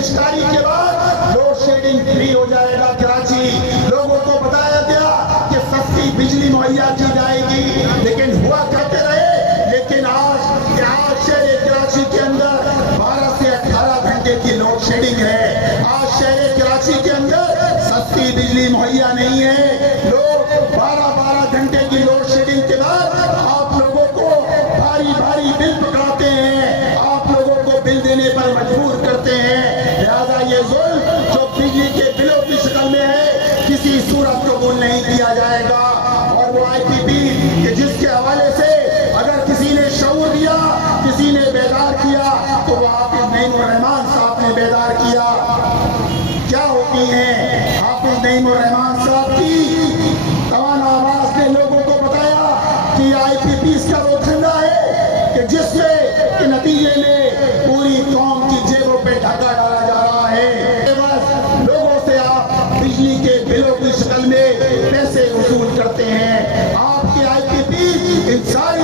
پشکاری کے بعد load shedding free ہو جائے گا کراچی. لوگوں کو بتایا گیا کہ سستی بجلی مہیا کی جائے گی، لیکن ہوا کرتے رہے. لیکن آج شہر کراچی کے اندر 12 سے 18 گھنٹے کی لوڈ شیڈنگ ہے. آج شہر کراچی کے اندر سستی بجلی مہیا نہیں ہے. لوگ 12 گھنٹے کی لوڈ شیڈنگ کے بعد آپ لوگوں کو بھاری بھاری بل پکڑاتے ہیں، آپ لوگوں کو بل دینے پر مجبور کرتے ہیں. لہذا یہ ظلم جو بجلی کے بلوں کی شکل میں ہے کسی صورت قبول نہیں کیا جائے گا. اور وہ آئی پی پی کہ جس کے حوالے سے اگر کسی نے شعور دیا، کسی نے بیدار کیا، تو وہ حافظ نعیم الرحمان صاحب نے بیدار کیا. کیا ہوتی ہیں حافظ نعیم الرحمان صاحب کی توانا آواز نے لوگوں کو بتایا کہ آئی پی پیز کا وہ دھندا ہے کہ جس کے نتیجے میں پوری قوم کی جیبوں پہ ڈھکا ڈالا جا رہا ہے. بس لوگوں سے آپ بجلی کے بلوں کی شکل میں پیسے وصول کرتے ہیں. آپ کے آئی پی پیز ان ساری